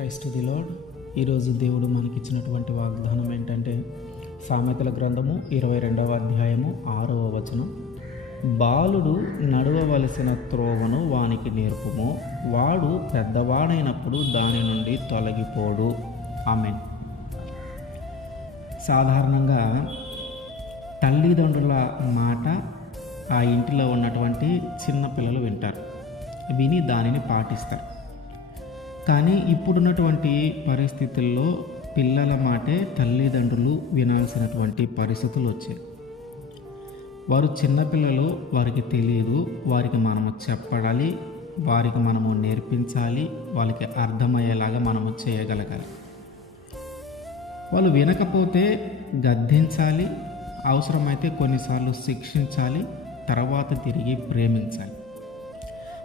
Christ the lord. ఈరోజు దేవుడు మనకిచ్చినటువంటి వాగ్దానం ఏంటంటే సామెతల గ్రంథము ఇరవై రెండవ అధ్యాయము ఆరవ వచనం. బాలుడు నడవవలసిన త్రోవను వానికి నేర్పుము. వాడు పెద్దవాడైనప్పుడు దాని నుండి తొలగిపోడు. ఆమె సాధారణంగా తల్లిదండ్రుల మాట ఆ ఇంటిలో ఉన్నటువంటి చిన్న పిల్లలు వింటారు. విని దానిని పాటిస్తారు. కానీ ఇప్పుడున్నటువంటి పరిస్థితుల్లో పిల్లల మాటే తల్లిదండ్రులు వినాల్సినటువంటి పరిస్థితులు వచ్చాయి. వారు చిన్నపిల్లలు వారికి తెలియదు వారికి మనము చెప్పడాలి వారికి మనము నేర్పించాలి వాళ్ళకి అర్థమయ్యేలాగా మనము చేయగలగాలి. వాళ్ళు వినకపోతే గద్దించాలి అవసరమైతే కొన్నిసార్లు శిక్షించాలి తర్వాత తిరిగి ప్రేమించాలి.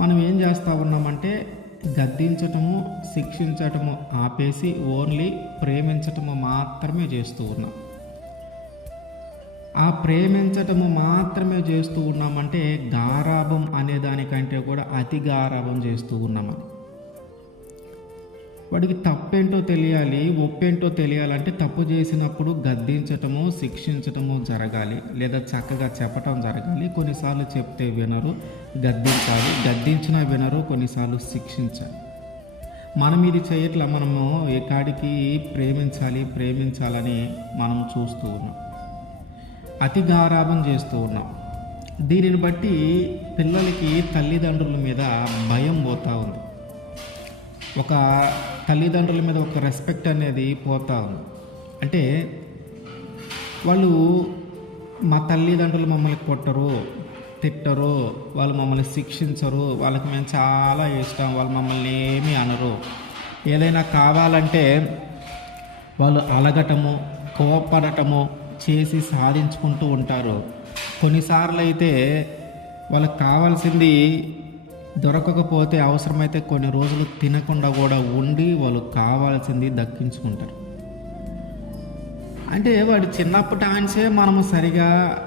మనం ఏం చేస్తూ ఉన్నామంటే గద్దించటము శిక్షించటము ఆపేసి ఓన్లీ ప్రేమించటము మాత్రమే చేస్తూ ఉన్నాం. ఆ ప్రేమించటము మాత్రమే చేస్తూ ఉన్నామంటే గారాభం అనే దానికంటే కూడా అతి గారాభం చేస్తూ ఉన్నామని వాడికి తప్పేంటో తెలియాలి ఒప్పేంటో తెలియాలంటే తప్పు చేసినప్పుడు గద్దించటము శిక్షించటము జరగాలి లేదా చక్కగా చెప్పటం జరగాలి. కొన్నిసార్లు చెప్తే వినరు గద్దించాలి. గద్దించినా వినరు కొన్నిసార్లు శిక్షించాలి. మనం ఇది చేయట్లా మనము ఏ కాడికి ప్రేమించాలి ప్రేమించాలని మనం చూస్తూ ఉన్నాం. అతి గారాభం చేస్తూ ఉన్నాం. దీనిని బట్టి పిల్లలకి తల్లిదండ్రుల మీద భయం పోతూ ఉంది. ఒక తల్లిదండ్రుల మీద ఒక రెస్పెక్ట్ అనేది పోతా ఉంది. అంటే వాళ్ళు మా తల్లిదండ్రులు మమ్మల్ని కొట్టరు తిట్టరు వాళ్ళు మమ్మల్ని శిక్షించరు వాళ్ళకి మేము చాలా ఇష్టం వాళ్ళు మమ్మల్ని ఏమీ అనరు. ఏదైనా కావాలంటే వాళ్ళు అలగటము కోపడటము చేసి సాధించుకుంటూ ఉంటారు. కొన్నిసార్లు అయితే వాళ్ళకి కావాల్సింది దొరకకపోతే అవసరమైతే కొన్ని రోజులు తినకుండా కూడా ఉండి వాళ్ళు కావాల్సింది దక్కించుకుంటారు. అంటే వాడి చిన్నప్పటి ఆంచే మనము సరిగా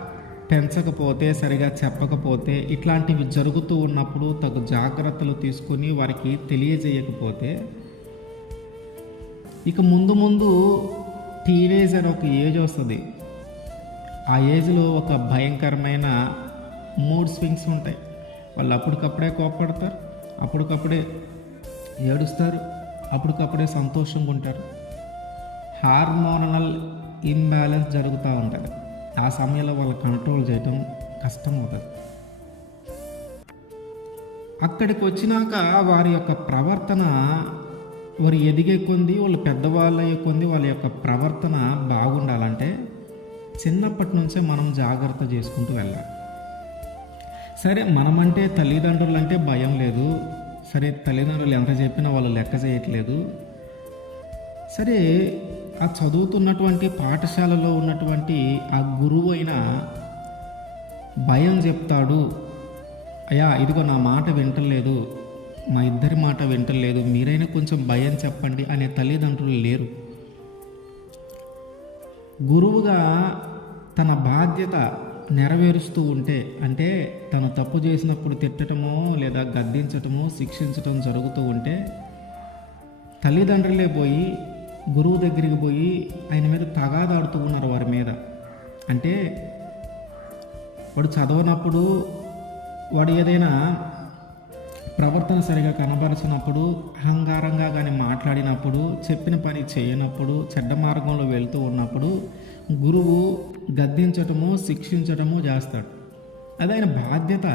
పెంచకపోతే సరిగా చెప్పకపోతే ఇట్లాంటివి జరుగుతూ ఉన్నప్పుడు తగు జాగ్రత్తలు తీసుకొని వారికి తెలియజేయకపోతే ఇక ముందు ముందు టీనేజ్ అని ఒక ఏజ్ వస్తుంది. ఆ ఏజ్లో ఒక భయంకరమైన మూడ్ స్వింగ్స్ ఉంటాయి. వాళ్ళు అప్పటికప్పుడే కోపడతారు అప్పటికప్పుడే ఏడుస్తారు అప్పటికప్పుడే సంతోషంగా ఉంటారు. హార్మోనల్ ఇంబ్యాలెన్స్ జరుగుతూ ఉంటుంది. ఆ సమయంలో వాళ్ళు కంట్రోల్ చేయటం కష్టం అవుతుంది. అక్కడికి వచ్చినాక వారి యొక్క ప్రవర్తన వారు ఎదిగే కొంది వాళ్ళు పెద్దవాళ్ళు అయ్యే కొంది వాళ్ళ యొక్క ప్రవర్తన బాగుండాలంటే చిన్నప్పటి నుంచే మనం జాగ్రత్త చేసుకుంటూ వెళ్ళాలి. సరే మనమంటే తల్లిదండ్రులు అంటే భయం లేదు. సరే తల్లిదండ్రులు ఎంత చెప్పినా వాళ్ళు లెక్క చేయట్లేదు. సరే ఆ చదువుతున్నటువంటి పాఠశాలలో ఉన్నటువంటి ఆ గురువు అయినా భయం చెప్తాడు. అయ్యా ఇదిగో నా మాట వింటలేదు. మా ఇద్దరి మాట వింటలేదు. మీరైనా కొంచెం భయం చెప్పండి అనే తల్లిదండ్రులు లేరు. గురువుగా తన బాధ్యత నెరవేరుస్తూ ఉంటే అంటే తను తప్పు చేసినప్పుడు తిట్టడమో లేదా గద్దించటమో శిక్షించటం జరుగుతూ ఉంటే తల్లిదండ్రులే పోయి గురువు దగ్గరికి పోయి ఆయన మీద తగాదాడుతూ ఉన్నారు వారి మీద. అంటే వాడు చదవనప్పుడు వాడు ఏదైనా ప్రవర్తన సరిగా కనబరచినప్పుడు అహంకారంగా కానీ మాట్లాడినప్పుడు చెప్పిన పని చేయనప్పుడు చెడ్డ మార్గంలో వెళ్తూ ఉన్నప్పుడు గురువు గద్దించటము శిక్షించటము చేస్తాడు. అది ఆయన బాధ్యత.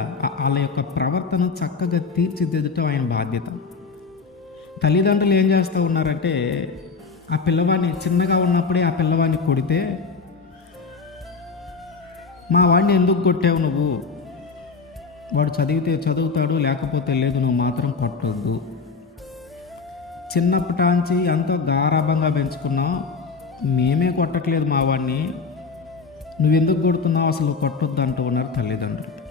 వాళ్ళ యొక్క ప్రవర్తన చక్కగా తీర్చిదిద్దటం ఆయన బాధ్యత. తల్లిదండ్రులు ఏం చేస్తూ ఉన్నారంటే ఆ పిల్లవాడిని చిన్నగా ఉన్నప్పుడే ఆ పిల్లవాడిని కొడితే మా వాడిని ఎందుకు కొట్టావు నువ్వు? వాడు చదివితే చదువుతాడు లేకపోతే లేదు నువ్వు మాత్రం కొట్టొద్దు. చిన్నప్పటాంచి ఎంతో గారాభంగా పెంచుకున్నావు మేమే కొట్టట్లేదు మా వాడిని నువ్వెందుకు కొడుతున్నావు? అసలు కొట్టొద్దు అంటూ ఉన్నారు తల్లిదండ్రులు.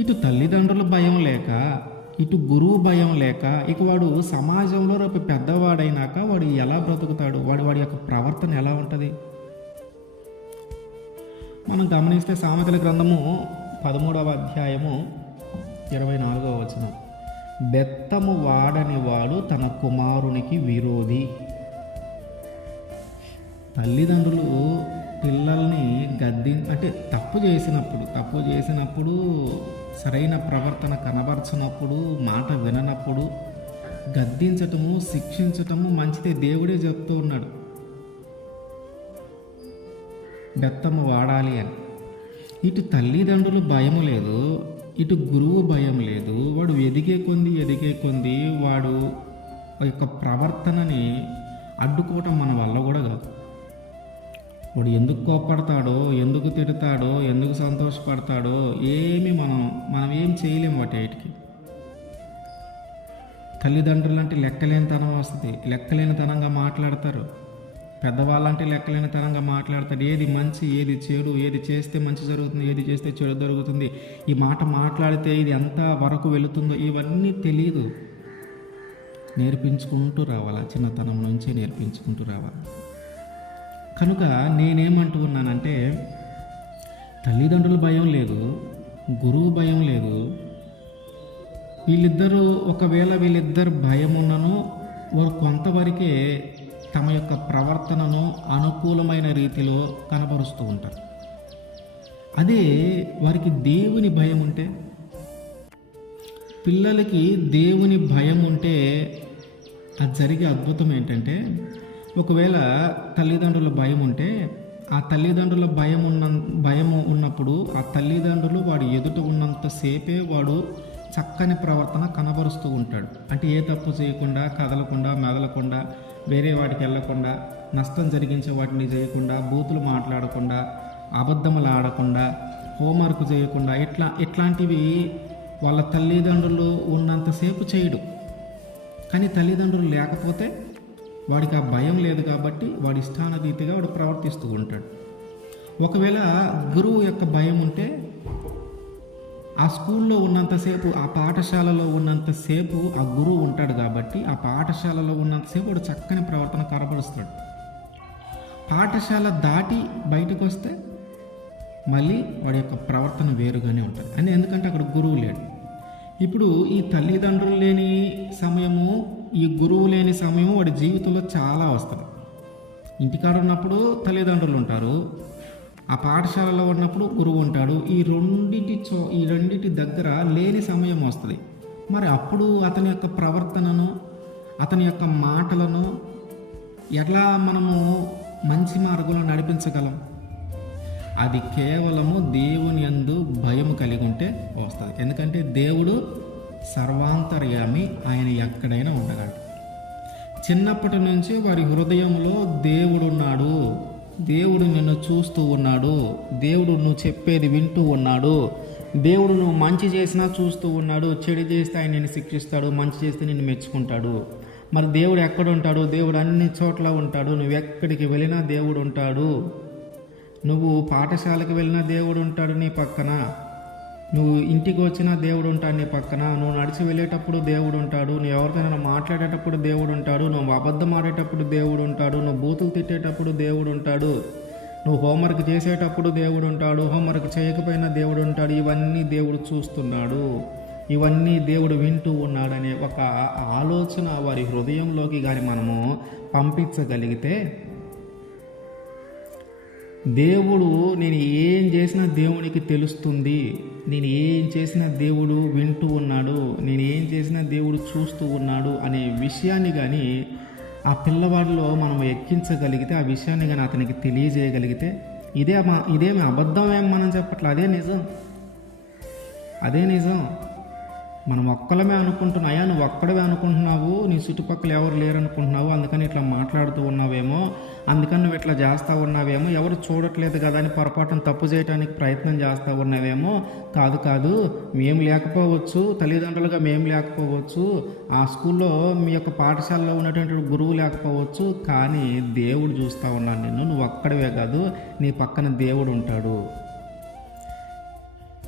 ఇటు తల్లిదండ్రుల భయం లేక ఇటు గురువు భయం లేక ఇక వాడు సమాజంలో రేపు పెద్దవాడైనాక వాడు ఎలా బ్రతుకుతాడు? వాడు వాడి యొక్క ప్రవర్తన ఎలా ఉంటుంది? మనం గమనిస్తే సామెతల గ్రంథము పదమూడవ అధ్యాయము ఇరవై నాలుగవ వచనం. బెత్తము వాడని వాడు తన కుమారునికి విరోధి. తల్లిదండ్రులు పిల్లల్ని గద్ది అంటే తప్పు చేసినప్పుడు తప్పు చేసినప్పుడు సరైన ప్రవర్తన కనబరచినప్పుడు మాట విననప్పుడు గద్దించటము శిక్షించటము మంచిదే. దేవుడే చెప్తూ ఉన్నాడు. బెత్తము వాడాలి అని. ఇటు తల్లిదండ్రులు భయం లేదు ఇటు గురువు భయం లేదు. వాడు ఎదిగే కొంది ఎదిగే కొంది వాడు యొక్క ప్రవర్తనని అడ్డుకోవటం మన వల్ల కూడా కాదు. వాడు ఎందుకు కోప్పడతాడో ఎందుకు తిడతాడో ఎందుకు సంతోషపడతాడో ఏమి మనం మనం ఏం చేయలేము వాటి వాటికి తల్లిదండ్రులు అంటే లెక్కలేనితనం వస్తుంది. లెక్కలేనితనంగా మాట్లాడతారు. పెద్దవాళ్ళంటే లెక్కలేనితనంగా మాట్లాడతారు. ఏది మంచి ఏది చెడు ఏది చేస్తే మంచి జరుగుతుంది ఏది చేస్తే చెడు జరుగుతుంది. ఈ మాట మాట్లాడితే ఇది ఎంత వరకు వెళుతుందో ఇవన్నీ తెలియదు నేర్పించుకుంటూ రావాలి? చిన్నతనం నుంచే నేర్పించుకుంటూ రావాలి? కనుక నేనేమంటూ ఉన్నానంటే తల్లిదండ్రుల భయం లేదు గురువు భయం లేదు. వీళ్ళిద్దరూ ఒకవేళ వీళ్ళిద్దరు భయం ఉన్నను వారు కొంతవరకే తమ యొక్క ప్రవర్తనను అనుకూలమైన రీతిలో కనబరుస్తూ ఉంటారు. అదే వారికి దేవుని భయం ఉంటే పిల్లలకి దేవుని భయం ఉంటే అది జరిగే అద్భుతం ఏంటంటే ఒకవేళ తల్లిదండ్రుల భయం ఉంటే ఆ తల్లిదండ్రుల భయం ఉన్న భయం ఉన్నప్పుడు ఆ తల్లిదండ్రులు వాడు ఎదుట ఉన్నంతసేపే వాడు చక్కని ప్రవర్తన కనబరుస్తూ ఉంటాడు. అంటే ఏ తప్పు చేయకుండా కదలకుండా మెదలకుండా వేరే వాటికి వెళ్ళకుండా నష్టం జరిగించే వాటిని చేయకుండా బూతులు మాట్లాడకుండా అబద్ధములు ఆడకుండా హోంవర్క్ చేయకుండా ఇట్లా ఇట్లాంటివి వాళ్ళ తల్లిదండ్రులు ఉన్నంతసేపు చేయడు. కానీ తల్లిదండ్రులు లేకపోతే వాడికి ఆ భయం లేదు కాబట్టి వాడి ఇష్టానతీతిగా వాడు ప్రవర్తిస్తూ ఉంటాడు. ఒకవేళ గురువు యొక్క భయం ఉంటే ఆ స్కూల్లో ఉన్నంతసేపు ఆ పాఠశాలలో ఉన్నంతసేపు ఆ గురువు ఉంటాడు కాబట్టి ఆ పాఠశాలలో ఉన్నంతసేపు వాడు చక్కని ప్రవర్తన కనబరుస్తాడు. పాఠశాల దాటి బయటకు వస్తే మళ్ళీ వాడి యొక్క ప్రవర్తన వేరుగానే ఉంటుంది. అని ఎందుకంటే అక్కడ గురువు లేడు. ఇప్పుడు ఈ తల్లిదండ్రులు లేని సమయము ఈ గురువు లేని సమయము వాడి జీవితంలో చాలా వస్తుంది. ఇంటికాడ ఉన్నప్పుడు తల్లిదండ్రులు ఉంటారు ఆ పాఠశాలలో ఉన్నప్పుడు గురువు ఉంటాడు. ఈ రెండింటి చో ఈ రెండింటి దగ్గర లేని సమయం వస్తుంది. మరి అప్పుడు అతని యొక్క ప్రవర్తనను అతని యొక్క మాటలను ఎలా మనము మంచి మార్గంలో నడిపించగలం? అది కేవలము దేవుని యందు భయం కలిగి ఉంటే వస్తుంది. ఎందుకంటే దేవుడు సర్వాంతర్యామి ఆయన ఎక్కడైనా ఉండగలడు. చిన్నప్పటి నుంచి వారి హృదయంలో దేవుడున్నాడు. దేవుడు నిన్ను చూస్తూ ఉన్నాడు. దేవుడు నువ్వు చెప్పేది వింటూ ఉన్నాడు. దేవుడు నువ్వు మంచి చేసినా చూస్తూ ఉన్నాడు. చెడు చేస్తే ఆయన నిన్ను శిక్షిస్తాడు. మంచి చేస్తే నిన్ను మెచ్చుకుంటాడు. మరి దేవుడు ఎక్కడ ఉంటాడు దేవుడు అన్ని చోట్ల ఉంటాడు. నువ్వు ఎక్కడికి వెళ్ళినా దేవుడు ఉంటాడు. నువ్వు పాఠశాలకు వెళ్ళినా దేవుడు ఉంటాడు నీ పక్కన. నువ్వు ఇంటికి వచ్చినా దేవుడు ఉంటాడు నీ పక్కన. నువ్వు నడిచి వెళ్ళేటప్పుడు దేవుడు ఉంటాడు నువ్వు ఎవరితోనైనా మాట్లాడేటప్పుడు దేవుడు ఉంటాడు నువ్వు అబద్ధం ఆడేటప్పుడు దేవుడు ఉంటాడు నువ్వు బూతులు తిట్టేటప్పుడు దేవుడు ఉంటాడు నువ్వు హోంవర్క్ చేసేటప్పుడు దేవుడు ఉంటాడు హోంవర్క్ చేయకపోయినా దేవుడు ఉంటాడు ఇవన్నీ దేవుడు చూస్తున్నాడు. ఇవన్నీ దేవుడు వింటూ ఉన్నాడనే ఒక ఆలోచన వారి హృదయంలోకి కానీ మనము పంపించగలిగితే దేవుడు నేను ఏం చేసినా దేవునికి తెలుస్తుంది. నేను ఏం చేసినా దేవుడు వింటూ ఉన్నాడు. నేను ఏం చేసినా దేవుడు చూస్తూ ఉన్నాడు అనే విషయాన్ని కానీ ఆ పిల్లవాడిలో మనం ఎక్కించగలిగితే ఆ విషయాన్ని కానీ అతనికి తెలియజేయగలిగితే ఇదే మా ఇదేమి అబద్ధమేం మనం చెప్పట్లే? అదే నిజం. అదే నిజం. మనం ఒక్కలమే అనుకుంటున్నా. అయ్యా నువ్వు ఒక్కడవే అనుకుంటున్నావు. నీ చుట్టుపక్కల ఎవరు లేరు అనుకుంటున్నావు అందుకని ఇట్లా మాట్లాడుతూ ఉన్నావేమో. అందుకని నువ్వు ఇట్లా చేస్తూ ఉన్నావేమో ఎవరు చూడట్లేదు కదా అని పొరపాటున తప్పు చేయడానికి ప్రయత్నం చేస్తూ ఉన్నావేమో కాదు కాదు మేము లేకపోవచ్చు తల్లిదండ్రులుగా మేము లేకపోవచ్చు ఆ స్కూల్లో మీ యొక్క పాఠశాలలో ఉన్నటువంటి గురువు లేకపోవచ్చు కానీ దేవుడు చూస్తూ ఉన్నాను నిన్ను నువ్వు ఒక్కడవే కాదు నీ పక్కన దేవుడు ఉంటాడు.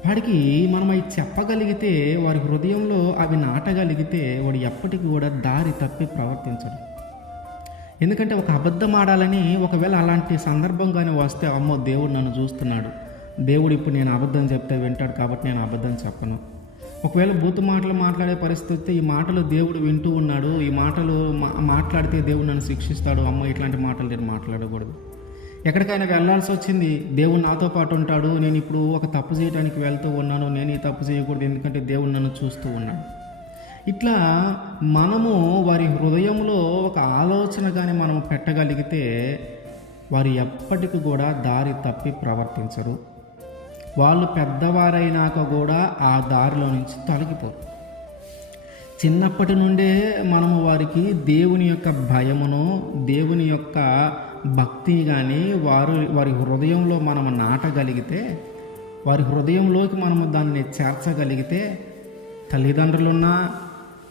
వాడికి మనం అవి చెప్పగలిగితే వారి హృదయంలో అవి నాటగలిగితే వాడు ఎప్పటికీ కూడా దారి తప్పి ప్రవర్తించడు. ఎందుకంటే ఒక అబద్ధం ఆడాలని ఒకవేళ అలాంటి సందర్భం కానీ వస్తే అమ్మో దేవుడు నన్ను చూస్తున్నాడు. దేవుడు ఇప్పుడు నేను అబద్ధం చెప్తే వింటాడు కాబట్టి నేను అబద్ధం చెప్పను. ఒకవేళ బూతు మాటలు మాట్లాడే పరిస్థితి వస్తే ఈ మాటలు దేవుడు వింటూ ఉన్నాడు. ఈ మాటలు మా- మాట్లాడితే దేవుడు నన్ను శిక్షిస్తాడు. అమ్మ ఇట్లాంటి మాటలు నేను మాట్లాడకూడదు. ఎక్కడికైనా వెళ్ళాల్సి వచ్చింది. దేవుడు నాతో పాటు ఉంటాడు. నేను ఇప్పుడు ఒక తప్పు చేయడానికి వెళ్తూ ఉన్నాను. నేను ఈ తప్పు చేయకూడదు. ఎందుకంటే దేవుడు నన్ను చూస్తూ ఉన్నాడు. ఇట్లా మనము వారి హృదయంలో ఒక ఆలోచన కానీ మనం పెట్టగలిగితే వారు ఎప్పటికి కూడా దారి తప్పి ప్రవర్తించరు. వాళ్ళు పెద్దవారైనాక కూడా ఆ దారిలో నుంచి తొలగిపోరు. చిన్నప్పటి నుండే మనము వారికి దేవుని యొక్క భయమును దేవుని యొక్క భక్తిని కానీ వారు వారి హృదయంలో మనము నాటగలిగితే వారి హృదయంలోకి మనము దాన్ని చేర్చగలిగితే తల్లిదండ్రులున్నా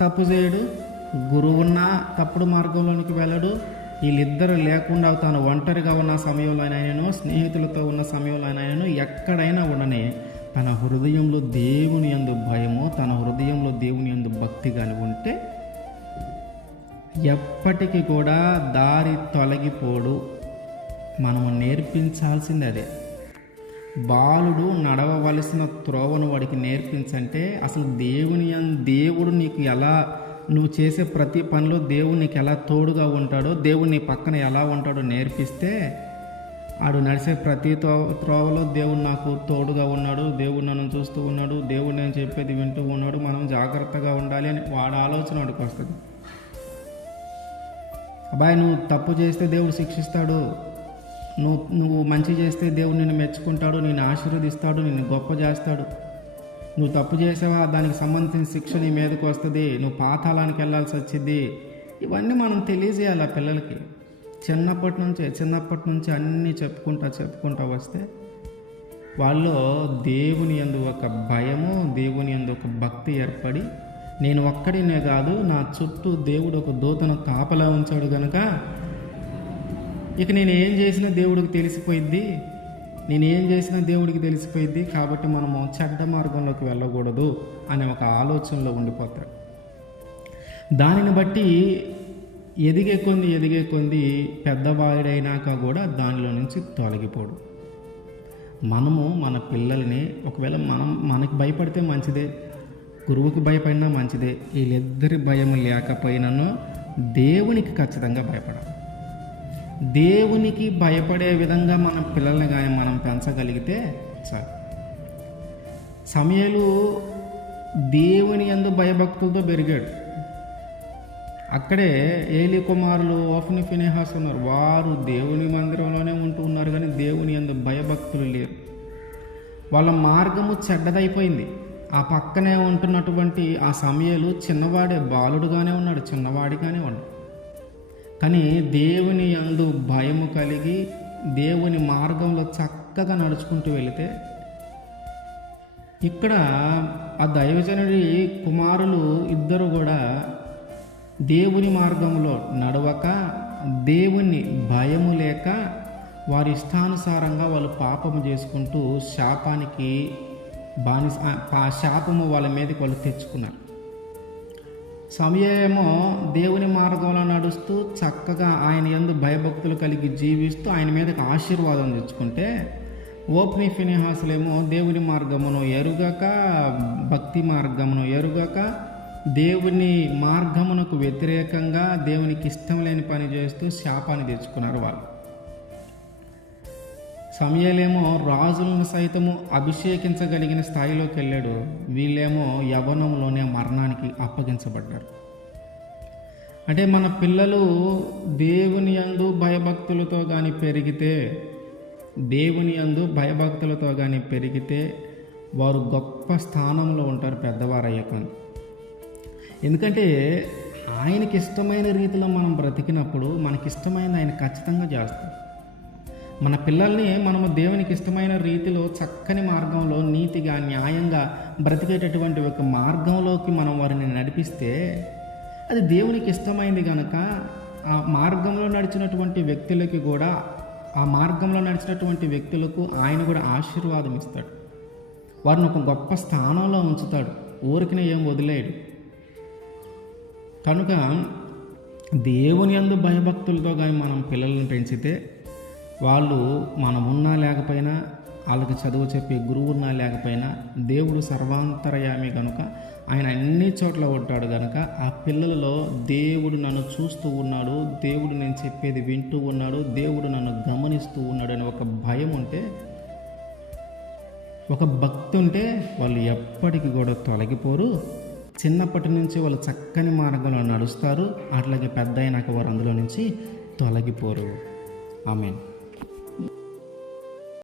తప్పు చేయడు. గురువున్నా తప్పుడు మార్గంలోనికి వెళ్ళడు. వీళ్ళిద్దరు లేకుండా తాను ఒంటరిగా ఉన్న సమయంలోనైనాను స్నేహితులతో ఉన్న సమయంలోనైనాను ఎక్కడైనా ఉండని. తన హృదయంలో దేవుని యందు భయము తన హృదయంలో దేవుని యందు భక్తి కలిగి ఉంటే ఎప్పటికీ కూడా దారి తొలగిపోడు. మనము నేర్పించాల్సింది అదే. బాలుడు నడవవలసిన త్రోవను వాడికి నేర్పించంటే అసలు దేవుని దేవుడు నీకు ఎలా నువ్వు చేసే ప్రతి పనిలో దేవుడు నీకు ఎలా తోడుగా ఉంటాడో దేవుడు నీ పక్కన ఎలా ఉంటాడో నేర్పిస్తే ఆడు నడిచే ప్రతి తో త్రోవలో దేవుడు నాకు తోడుగా ఉన్నాడు దేవుడు నన్ను చూస్తూ ఉన్నాడు దేవుడు నేను చెప్పేది వింటూ ఉన్నాడు మనం జాగ్రత్తగా ఉండాలి అని వాడి ఆలోచన వాడికి వస్తుంది. అబ్బాయి నువ్వు తప్పు చేస్తే దేవుడు శిక్షిస్తాడు. నువ్వు నువ్వు మంచి చేస్తే దేవుడు నిన్ను మెచ్చుకుంటాడు నిన్ను ఆశీర్వదిస్తాడు నిన్ను గొప్ప చేస్తాడు. నువ్వు తప్పు చేసావా? దానికి సంబంధించిన శిక్ష నీ మీదకి వస్తుంది. నువ్వు పాతాళానికి వెళ్ళాల్సి వచ్చింది. ఇవన్నీ మనం తెలియజేయాలి ఆ పిల్లలకి. చిన్నప్పటి నుంచే చిన్నప్పటి నుంచి అన్నీ చెప్పుకుంటా చెప్పుకుంటా వస్తే వాళ్ళు దేవుని యందు ఒక భయము దేవుని ఎందు ఒక భక్తి ఏర్పడి నేను ఒక్కడినే కాదు నా చుట్టూ దేవుడు ఒక దూతను కాపలా ఉంచాడు కనుక ఇక నేను ఏం చేసినా దేవుడికి తెలిసిపోయింది. నేను ఏం చేసినా దేవుడికి తెలిసిపోయింది కాబట్టి మనము చెడ్డ మార్గంలోకి వెళ్ళకూడదు అనే ఒక ఆలోచనలో ఉండిపోతాడు దానిని బట్టి ఎదిగే కొంది ఎదిగే కొంది పెద్దవాడైనాక కూడా దానిలో నుంచి తొలగిపోడు. మనము మన పిల్లల్ని ఒకవేళ మనం మనకి భయపడితే మంచిదే గురువుకి భయపడినా మంచిదే వీళ్ళిద్దరి భయం లేకపోయినను దేవునికి ఖచ్చితంగా భయపడాలి. దేవునికి భయపడే విధంగా మన పిల్లల్ని కానీ మనం పెంచగలిగితే చాలు. సమయలు దేవుని యందు భయభక్తులతో పెరిగాడు. అక్కడే ఏలి కుమారులు ఓఫ్ని ఫినేహాస్ ఉన్నారు. వారు దేవుని మందిరంలోనే ఉంటూ ఉన్నారు కానీ దేవుని ఎందు భయభక్తులు లేరు. వాళ్ళ మార్గము చెడ్డదైపోయింది. ఆ పక్కనే ఉంటున్నటువంటి ఆ సమయాలు చిన్నవాడే బాలుడుగానే ఉన్నాడు చిన్నవాడిగానే ఉన్నాడు. కానీ దేవుని యందు భయము కలిగి దేవుని మార్గంలో చక్కగా నడుచుకుంటూ వెళితే ఇక్కడ ఆ దైవజనుడి కుమారులు ఇద్దరు కూడా దేవుని మార్గంలో నడవక దేవుని భయము లేక వారి ఇష్టానుసారంగా వాళ్ళు పాపము చేసుకుంటూ శాపానికి బానిస ఆ శాపము వాళ్ళ మీదకి వాళ్ళు తెచ్చుకున్నారు. సమయమో దేవుని మార్గంలో నడుస్తూ చక్కగా ఆయన ఎందు భయభక్తులు కలిగి జీవిస్తూ ఆయన మీదకి ఆశీర్వాదం తెచ్చుకుంటే ఓప్ని ఫినిహాసులేమో దేవుని మార్గమును ఎరుగక భక్తి మార్గమును ఎరుగక దేవుని మార్గమునకు వ్యతిరేకంగా దేవునికి ఇష్టం లేని పని చేస్తూ శాపాన్ని తెచ్చుకున్నారు వాళ్ళు. సమయాలేమో రాజులను సైతము అభిషేకించగలిగిన స్థాయిలోకి వెళ్ళాడు వీళ్ళేమో యవనంలోనే మరణానికి అప్పగించబడ్డారు. అంటే మన పిల్లలు దేవుని యందు భయభక్తులతో కానీ పెరిగితే దేవుని యందు భయభక్తులతో కానీ పెరిగితే వారు గొప్ప స్థానంలో ఉంటారు పెద్దవారు అయ్యాక ఎందుకంటే ఆయనకి ఇష్టమైన రీతిలో మనం బ్రతికినప్పుడు మనకి ఇష్టమైన ఆయన ఖచ్చితంగా చేస్తారు మన పిల్లల్ని మనము దేవునికి ఇష్టమైన రీతిలో చక్కని మార్గంలో నీతిగా న్యాయంగా బ్రతికేటటువంటి ఒక మార్గంలోకి మనం వారిని నడిపిస్తే అది దేవునికి ఇష్టమైంది కనుక ఆ మార్గంలో నడిచినటువంటి వ్యక్తులకి కూడా ఆ మార్గంలో నడిచినటువంటి వ్యక్తులకు ఆయన కూడా ఆశీర్వాదం ఇస్తాడు. వారిని ఒక గొప్ప స్థానంలో ఉంచుతాడు. ఊరికినే ఏం వదిలేడు. కనుక దేవుని యందు భయభక్తులతో కానీ మనం పిల్లలను పెంచితే వాళ్ళు మనం ఉన్నా లేకపోయినా వాళ్ళకి చదువు చెప్పే గురువున్నా లేకపోయినా దేవుడు సర్వాంతరయామి కనుక ఆయన అన్ని చోట్ల ఉంటాడు కనుక ఆ పిల్లలలో దేవుడు నన్ను చూస్తూ ఉన్నాడు దేవుడు నేను చెప్పేది వింటూ ఉన్నాడు దేవుడు నన్ను గమనిస్తూ ఉన్నాడు అనే ఒక భయం ఉంటే ఒక భక్తి ఉంటే వాళ్ళు ఎప్పటికి కూడా తొలగిపోరు. చిన్నప్పటి నుంచి వాళ్ళు చక్కని మార్గంలో నడుస్తారు. అట్లాగే పెద్ద అయినాక వారు అందులో నుంచి తొలగిపోరు. ఆమెన్.